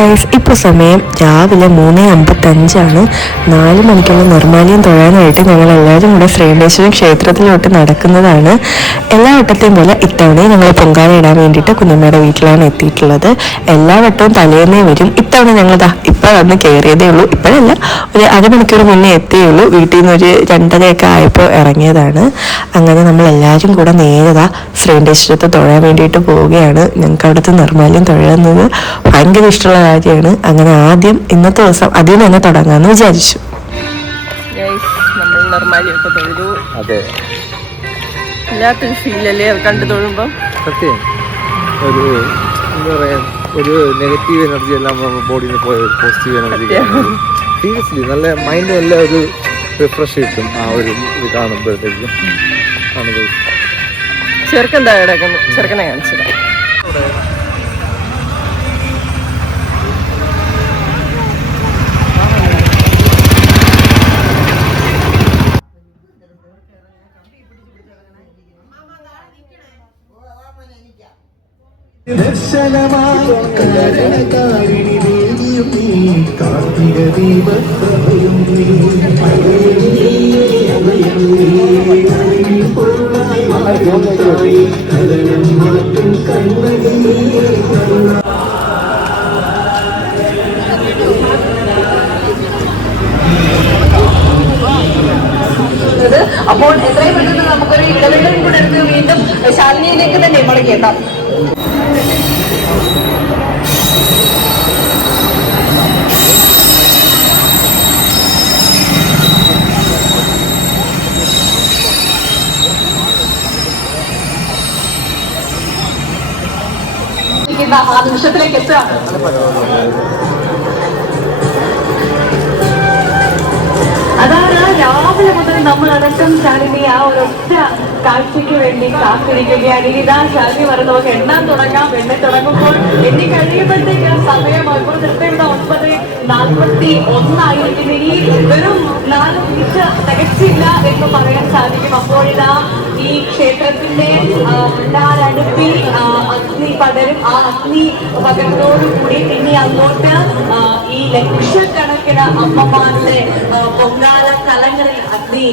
Guys, ഇപ്പോൾ സമയം രാവിലെ 3:55. 4 മണിക്കുള്ള നിർമ്മാല്യം തൊഴാനായിട്ട് ഞങ്ങൾ എല്ലാവരും കൂടെ ശ്രീകണ്ഠേശ്വരം ക്ഷേത്രത്തിലോട്ട് നടക്കുന്നതാണ്. എല്ലാ വട്ടത്തെയും പോലെ ഇത്തവണയും ഞങ്ങൾ പൊങ്കാല ഇടാൻ വേണ്ടിയിട്ട് കുഞ്ഞമ്മയുടെ വീട്ടിലാണ് എത്തിയിട്ടുള്ളത്. എല്ലാ വട്ടവും തലേന്നേ വരും. ഇത്തവണ ഞങ്ങളിതാ ഇപ്പോൾ വന്ന് കയറിയതേ ഉള്ളൂ. ഇപ്പോഴല്ല, ഒരു അരമണിക്കൂർ മുന്നേ എത്തിയുള്ളൂ. വീട്ടിൽ നിന്ന് ഒരു 2:30 ആയപ്പോൾ ഇറങ്ങിയതാണ്. അങ്ങനെ നമ്മൾ എല്ലാവരും കൂടെ നേരതാ ശ്രീകണ്ഠേശ്വരത്ത് തൊഴാൻ വേണ്ടിയിട്ട് പോവുകയാണ്. ഞങ്ങൾക്ക് അവിടുത്തെ നിർമ്മാല്യം തൊഴുന്നത് ഭയങ്കര ഇഷ്ടമുള്ള കാര്യമാണ്. അങ്ങനെ ആദ്യം ഇന്നത്തെ ദിവസം അതിൽ തന്നെ തുടങ്ങാമെന്ന് വിചാരിച്ചു. വല്ലാത്തൊരു ഫീലല്ലേ അത് കണ്ടു തൊഴുമ്പം. സത്യം ഒരു എന്താ പറയാ, ഒരു നെഗറ്റീവ് എനർജി എല്ലാം ബോഡിയിൽ പോയ പോസിറ്റീവ് എനർജി സീരിയസ്ലി നല്ല മൈൻഡ് നല്ല ഒരു റിഫ്രഷ് കിട്ടും ആ ഒരു ഇത് കാണുമ്പോഴത്തേക്കും. ചെറുക്കെന്താ കിടക്കുന്നു, ചെറുക്കനെ കാണിച്ചത്. അപ്പോൾ എത്രയും പെട്ടെന്ന് നമുക്കൊരു ഇടവേളയും കൂടെ എടുത്ത് വീണ്ടും ശാലിനിയിലേക്ക് തന്നെ മടങ്ങിയെത്താം. ആ നിമിഷത്തിലേക്ക് എത്തുക. അതാണ് രാവിലെ മുതൽ നമ്മൾ അടക്കം ശാലിനി ആ ഒരൊറ്റ കാഴ്ചയ്ക്ക് വേണ്ടി കാത്തിരിക്കുകയാണ്. ഇതാ ശാലിനി പറയുന്നത് നമുക്ക് എണ്ണാൻ തുടങ്ങാം. എണ്ണ തുടങ്ങുമ്പോൾ എണ്ണി കഴിയുമ്പോഴത്തേക്ക് സമയമാകുമ്പോൾ കൃത്യം 9:41 ഇനി വെറും 4 മിനിറ്റ് തികച്ചില്ല എന്ന് പറയാൻ സാധിക്കും. അപ്പോഴിതാ ഈ ക്ഷേത്രത്തിന്റെ അടുപ്പിൽ അഗ്നി പടരും. ആ അഗ്നി പകരുന്നതോടുകൂടി പിന്നെ അങ്ങോട്ട് ഈ ലക്ഷക്കണക്കിന് അമ്മമാരുടെ പൊങ്കാല കലങ്ങളിൽ അഗ്നി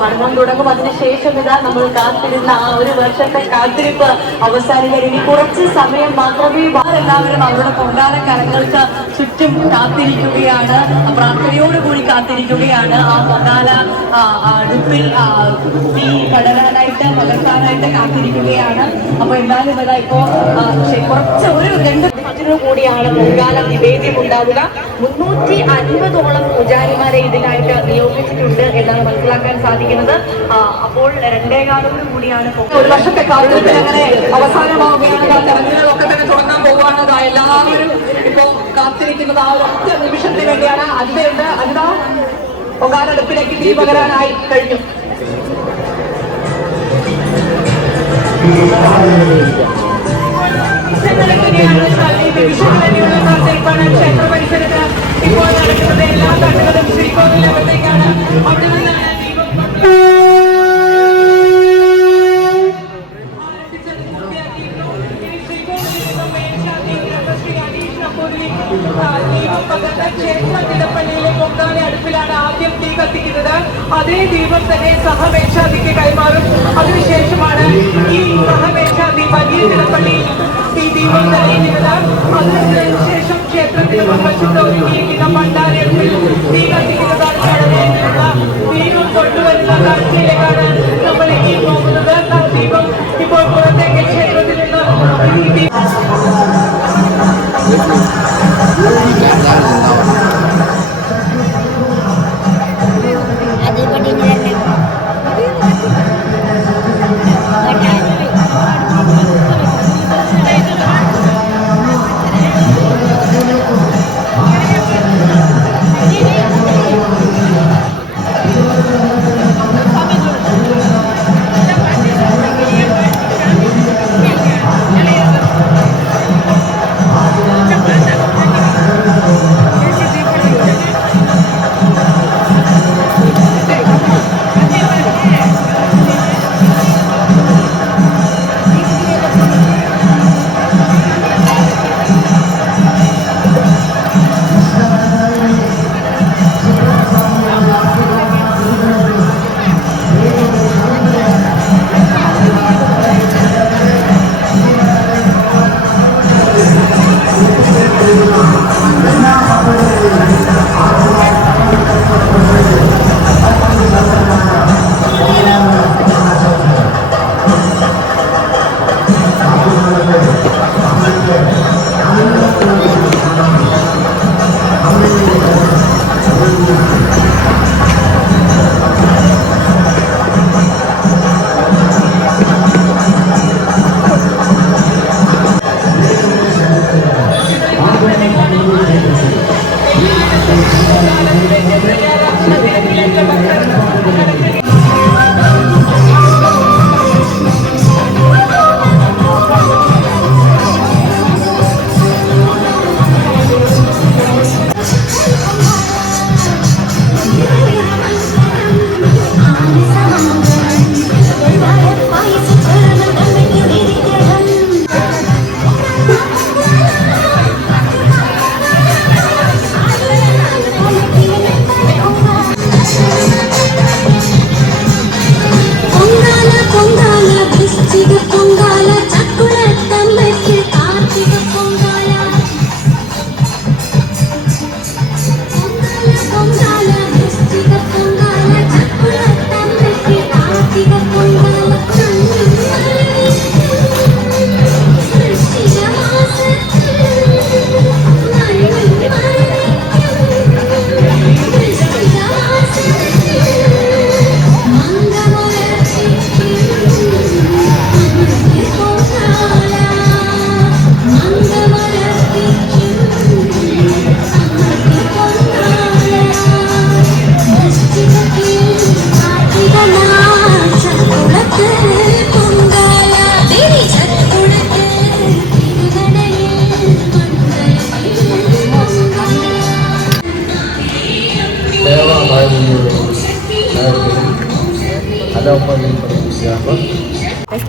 പടർന്നു തുടങ്ങും. അതിനുശേഷം ഇതാ നമ്മൾ കാത്തിരുന്ന ആ ഒരു വർഷത്തെ കാത്തിരിപ്പ് അവസാനിക്കാൻ ഇനി കുറച്ച് സമയം മാത്രമേ. എല്ലാവരും അവരുടെ പൊങ്കാല കലങ്ങൾക്ക് ചുറ്റും കാത്തിരിക്കുകയാണ്, പ്രാർത്ഥനയോടുകൂടി കാത്തിരിക്കുകയാണ്. ആ പൊങ്കാല അടുപ്പിൽ ഈ പടരാനായിട്ട് പകർത്താനായിട്ട് കാത്തിരിക്കുകയാണ്. അപ്പൊ എന്തായാലും ഇതാ ഇപ്പോ കുറച്ച് ഒരു 2 കൂടിയാണ് പൊങ്കാല നിവേദ്യം ഉണ്ടാവുക. 350ഓളം പൂജാരിമാരെ ഇതിനായിട്ട് നിയോഗിച്ചിട്ടുണ്ട് എന്നാണ് മനസ്സിലാക്കാൻ സാധിക്കുന്നത്. അപ്പോൾ 2:15 കൂടിയാണ് ഒരു വർഷത്തെ കാലഘട്ടത്തിൽ അങ്ങനെ അവസാനമാവുകയാണ്. ചടങ്ങുകളൊക്കെ തന്നെ തുടങ്ങാൻ പോവുകയാണ്. എല്ലാവരും ഇപ്പോ കാത്തിരിക്കുന്നത് ആ ഒറ്റ നിമിഷത്തിന് വേണ്ടിയാണ്. അതിലുണ്ട് അതിനാ പൊങ്കാലടുപ്പിലേക്ക് തീ പകരാനായി കഴിഞ്ഞു. ക്ഷേത്ര പരിസരത്ത് ഇപ്പോൾ നടക്കുന്നത് എല്ലാ കണ്ണുകളും ശ്രീകോവിലകത്തേക്കാണ്. അവിടെ നിന്നാണ് ക്ഷേത്രത്തിലപ്പള്ളിയിലെ പൊങ്കാല അടുപ്പിലാണ് ആദ്യം തീ കത്തിക്കുന്നത്. അതേ ദീപം തന്നെ സഹമേശാദിക്ക് കൈമാറും. അതിനുശേഷമാണ് ഈ സഹമേശാദി വലിയ തിടപ്പള്ളിയിൽ ഈ ദീപം തെളിയുന്നത്. അതിനുശേഷം ക്ഷേത്രത്തിന് മുൻവശത്ത് ഒരുക്കിയിരിക്കുന്ന ഭണ്ഡാരത്തിൽ തീ കത്തിക്കുന്നതാണ്. ദീപം കൊണ്ടുവരുന്ന കാഴ്ചയിലേക്കാണ് നമ്മൾ ഇനി പോകുന്നത്. ദീപം ഇപ്പോൾ പുറത്തേക്ക് ക്ഷേത്രത്തിൽ നിന്ന്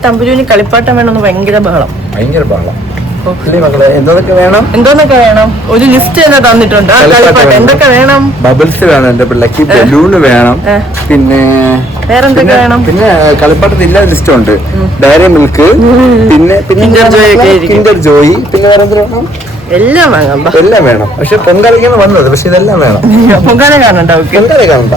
തമ്പുരുവിന് കളിപ്പാട്ടം വേണമെന്ന് ഭയങ്കര ബഹളം. മക്കളെ എന്തൊക്കെ വേണം? എന്തോന്നൊക്കെ വേണം? ഒരു ലിസ്റ്റ് തന്നെ തന്നിട്ടുണ്ട്. കളിപ്പാട്ടം എന്തൊക്കെ വേണം? ബബിൾസ് വേണം എന്റെ പിള്ളക്ക്, ബലൂണ് വേണം, പിന്നെ വേറെന്തൊക്കെ വേണം? പിന്നെ കളിപ്പാട്ടത്തിൽ ഇല്ലാത്ത ലിസ്റ്റ് ഉണ്ട്. ഡയറി മിൽക്ക്, പിന്നെ കിൻഡർ ജോയ്, പിന്നെ വേറെ എന്ത് വേണം? എല്ലാം വാങ്ങാം, എല്ലാം വേണം. പക്ഷെ പൊങ്കാലയ്ക്കാണ് വന്നത്, പക്ഷെ ഇതെല്ലാം വേണം. പൊങ്കാല കാണണ്ട, പൊങ്കാല കാണണ്ട.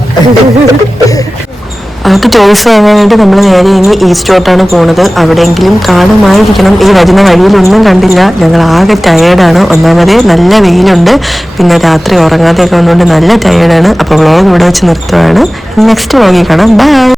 അവർക്ക് ചോയ്സ് വാങ്ങാനായിട്ട് നമ്മൾ നേരെ ഇനി ഈസ്റ്റോട്ടാണ് പോണത്. അവിടെയെങ്കിലും കാണുമായിരിക്കണം. ഈ വരുന്ന വഴിയിലൊന്നും കണ്ടില്ല. ഞങ്ങൾ ആകെ ടയേർഡാണ്. ഒന്നാമതേ നല്ല വെയിലുണ്ട്, പിന്നെ രാത്രി ഉറങ്ങാതെയൊക്കെ വന്നുകൊണ്ട് നല്ല ടയേർഡാണ്. അപ്പോൾ വ്ളോഗ് ഇവിടെ വെച്ച് നിർത്തുവാണ്. നെക്സ്റ്റ് വ്ളോഗിൽ കാണാം. ബൈ.